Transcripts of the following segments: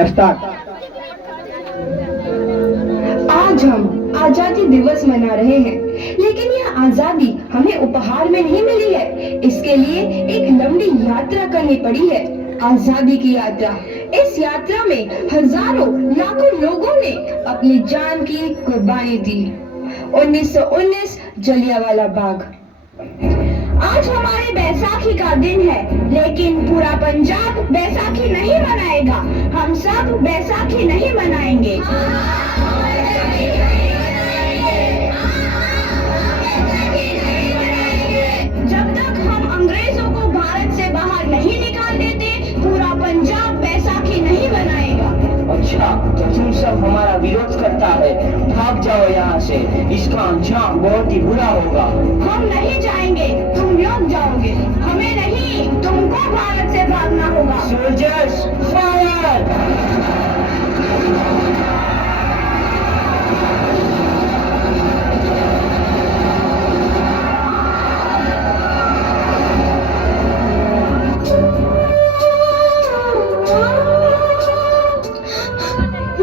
Start. आज हम आजादी दिवस मना रहे हैं, लेकिन यह आजादी हमें उपहार में नहीं मिली है। इसके लिए एक लंबी यात्रा करनी पड़ी है, आजादी की यात्रा। इस यात्रा में हजारों लाखों लोगों ने अपनी जान की कुर्बानी दी। 1919 जलियांवाला बाग। आज हमारे बैसाखी का दिन है, लेकिन पूरा पंजाब बैसाखी नहीं मनाएगा। हम सब बैसाखी नहीं मनाएंगे। जब तक हम अंग्रेजों को भारत से बाहर नहीं निकाल देते, पूरा पंजाब बैसाखी नहीं मनाएगा। अच्छा, तो तुम सब हमारा विरोध करता है, भाग जाओ यहाँ से। इसका अंजाम बहुत ही बुरा होगा। हम नहीं जाएंगे, तुम लोग जाओगे। हमें नहीं, तुमको भारत से भागना होगा। Soldiers fire!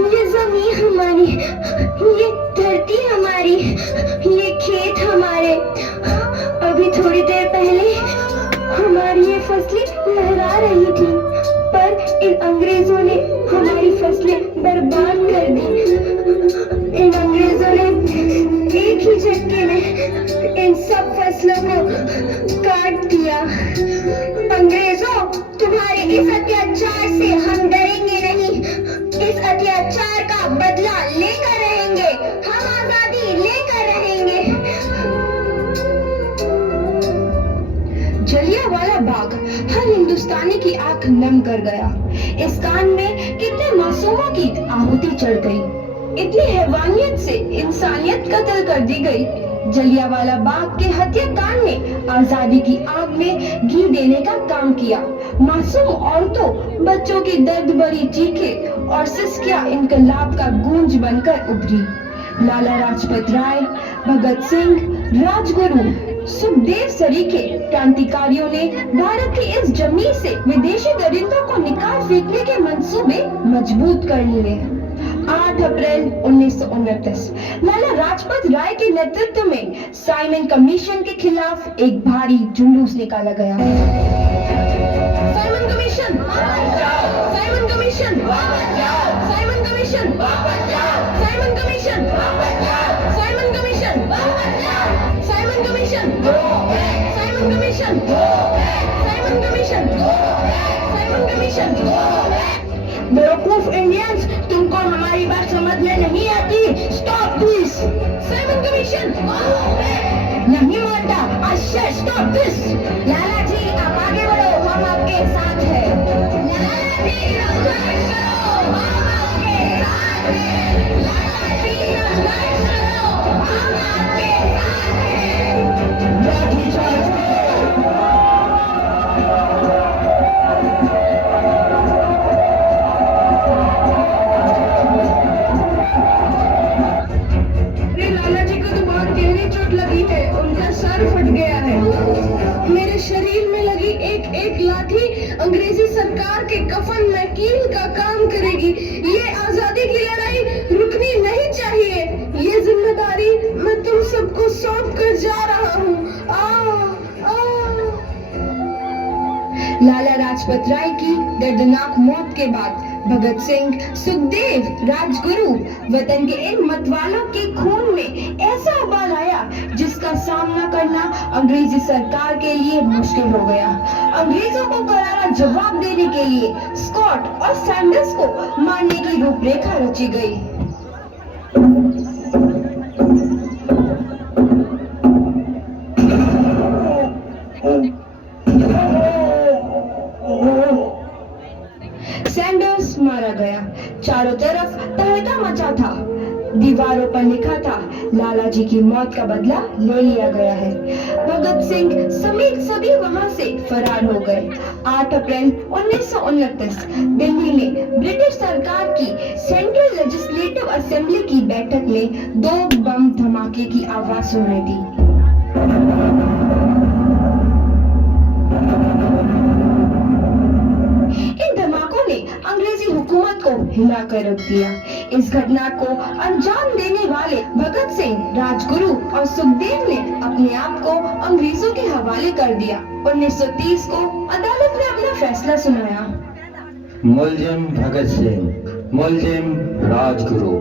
ये जमीन हमारी, ये धरती हमारी, ये खेत हमारे। अभी थोड़ी देर पहले हमारी ये फसलें लहरा रही थी, पर इन अंग्रेजों ने हमारी फसलें बर्बाद कर दी। इन अंग्रेजों ने एक ही झटके में इन सब फसलों को काट दिया। अंग्रेजों, तुम्हारे इस अत्याचार से हम डरेंगे नहीं। इस अत्याचार का बदला लेकर रहेंगे। हम आजादी लेकर रहेंगे। जलियांवाला बाग हर हिंदुस्तानी की आंख नम कर गया। इस कांड में कितने मासूमों की आहुति चढ़ गई। इतनी हैवानियत से इंसानियत कत्ल कर दी गई। जलियांवाला बाग के हत्याकांड ने आजादी की आग में घी देने का काम किया। मासूम औरतों, बच्चों की दर्द भरी चीखें और सिसकियां इनकलाब का गूंज बनकर उभरी। लाला लाजपत राय, भगत सिंह, राजगुरु, सुखदेव सरीखे क्रांतिकारियों ने भारत की इस जमीन से विदेशी दरिंदों को निकाल फेंकने के मंसूबे मजबूत कर लिए। 8 अप्रैल 1929 लाला लाजपत राय के नेतृत्व में साइमन कमीशन के खिलाफ एक भारी जुलूस निकाला गया। Simon commission, Simon commission, Simon commission, Simon commission, Simon commission, Simon commission, Simon commission, Simon commission, Simon commission. बेवकूफ इंडियंस, तुमको हमारी बात समझ में नहीं आती। Stop this. साइमन कमीशन नहीं मानता। अच्छा, स्टॉप दिस। लाला जी, आप आगे बढ़ो, हम आपके साथ हैं। लाला जी, संघर्ष करो, हम आपके साथ हैं। लाला जी, संघर्ष करो, हम आपके साथ हैं। लाठी चार्ज करो। लाला जी को तो बहुत गहरी चोट लगी है, उनका सर फट गया है। मेरे शरीर में लगी एक एक लाठी अंग्रेजी सरकार के कफन में कील का काम करेगी। ये आजादी की लड़ाई रुकनी नहीं चाहिए। ये जिम्मेदारी मैं तुम सबको सौंप कर जा रहा हूँ। लाला लाजपत राय की दर्दनाक मौत के बाद भगत सिंह, सुखदेव, राजगुरु वतन के इन मतवालों के खून में ऐसा उबाल आया जिसका सामना करना अंग्रेजी सरकार के लिए मुश्किल हो गया। अंग्रेजों को करारा जवाब देने के लिए स्कॉट और सैंडर्स को मारने की रूपरेखा रची गई। सैंडर्स मारा गया। चारों तरफ तहलका मचा था। दीवारों पर लिखा था, लाला जी की मौत का बदला ले लिया गया है। भगत सिंह समेत सभी वहां से फरार हो गए। 8 अप्रैल 1929 दिल्ली में ब्रिटिश सरकार की सेंट्रल लेजिस्लेटिव असेंबली की बैठक में 2 बम धमाके की आवाज सुनाई दी। हिलाकर रख दिया। इस घटना को अंजाम देने वाले भगत सिंह, राजगुरु और सुखदेव ने अपने आप को अंग्रेजों के हवाले कर दिया। 1930 को अदालत ने अपना फैसला सुनाया। मुलजिम भगत सिंह, मुलजिम राजगुरु,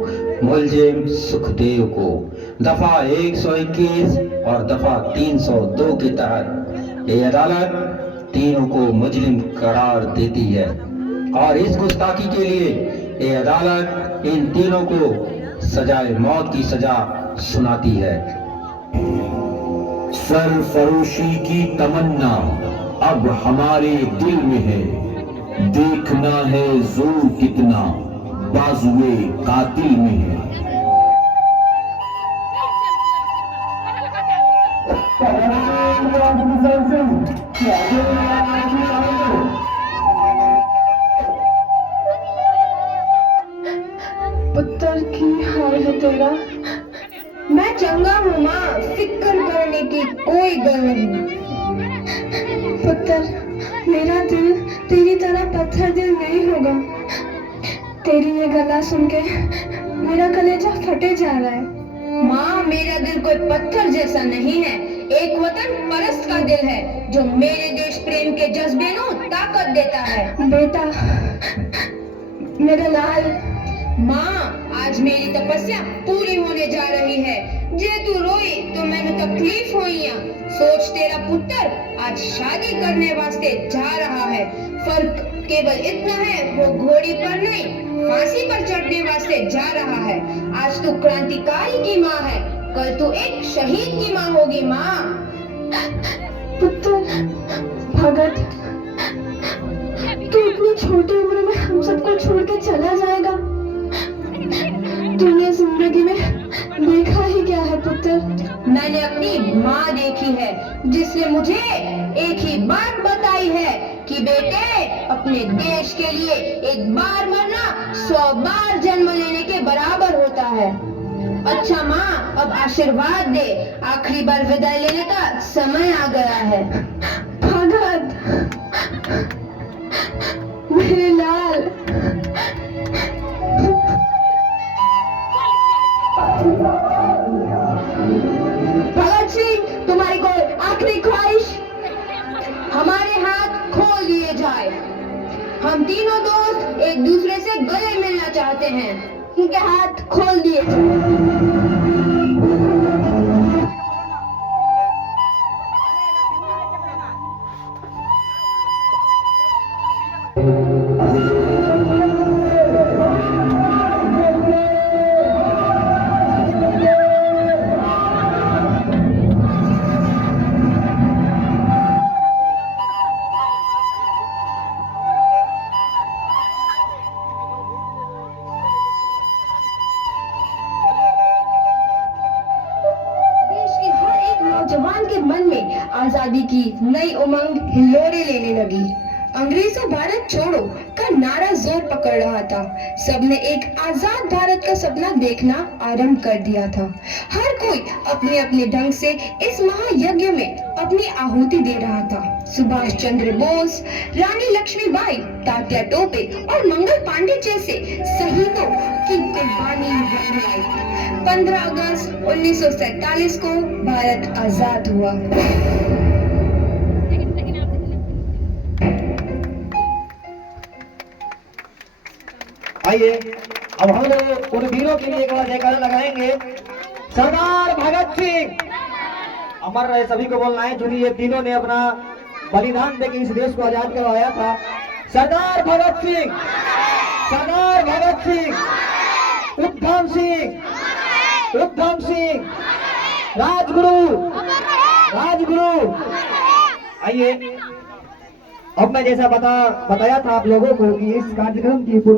मुलजिम सुखदेव को दफा 121 और दफा 302 के तहत ये अदालत तीनों को मुजरिम करार देती है और इस गुस्ताखी के लिए ये अदालत इन तीनों को सजाए मौत की सजा सुनाती है। सरफरोशी की तमन्ना अब हमारे दिल में है, देखना है जोर कितना बाजुए कातिल में है। पुत्र की हाल है तेरा। मैं चंगा हूँ माँ, फिक्र करने की कोई गल नहीं। पुत्र, मेरा दिल तेरी तरह पत्थर दिल नहीं होगा। तेरी ये गला सुन के मेरा कलेजा फटे जा रहा है। माँ, मेरा दिल कोई पत्थर जैसा नहीं है, एक वतन परस्त का दिल है जो मेरे देश प्रेम के जज्बे को ताकत देता है। बेटा, मेरा लाल। माँ, आज मेरी तपस्या पूरी होने जा रही है। जे तू रोई तो मैंने तकलीफ हुई। सोच, तेरा पुत्र आज शादी करने वास्ते जा रहा है। फर्क केवल इतना है, वो घोड़ी पर नहीं फांसी पर चढ़ने वास्ते जा रहा है। आज तू क्रांतिकारी की माँ है, कल तू एक शहीद की माँ होगी। माँ। पुत्र भगत, तू इतनी छोटी उम्र में हम सबको छोड़ के चला जाएगा। तूने जिंदगी में देखा ही क्या है पुत्र? मैंने अपनी माँ देखी है, जिसने मुझे एक ही बात बताई है कि बेटे, अपने देश के लिए एक बार मरना 100 बार जन्म लेने के बराबर होता है। अच्छा माँ, अब आशीर्वाद दे, आखिरी बार विदाई लेने का समय आ गया है। भगत, मेरे लाल। भगत सिंह, तुम्हारी कोई आखिरी ख्वाहिश? हमारे हाथ खोल दिए जाए। हम तीनों दोस्त एक दूसरे से गले मिलना चाहते हैं। उनके हाथ खोल दिए जाए। नौजवान के मन में आजादी की नई उमंग हिलोरे लेने लगी। अंग्रेजों भारत छोड़ो का नारा जोर पकड़ रहा था। सबने एक आजाद भारत का सपना देखना आरंभ कर दिया था। हर कोई अपने अपने ढंग से इस महायज्ञ में अपनी आहुति दे रहा था। सुभाष चंद्र बोस, रानी लक्ष्मीबाई, तात्या टोपे और मंगल पांडे जैसे शहीदों की कुर्बानी आई। 15 अगस्त 1947 को भारत आजाद हुआ। आइए, अब हम लोग उन वीरों के लिए एक बार जयकारा लगाएंगे। सरदार भगत सिंह, अमर रहे, सभी को बोलना है, जिन्हें ये तीनों ने अपना बलिदान देकर इस देश को आजाद करवाया था। सरदार भगत सिंह, सरदार भगत सिंह, उधम सिंह, उधम सिंह, राजगुरु, राजगुरु। आइए, अब मैं जैसा बताया था आप लोगों को कि इस कार्यक्रम की पूर्ण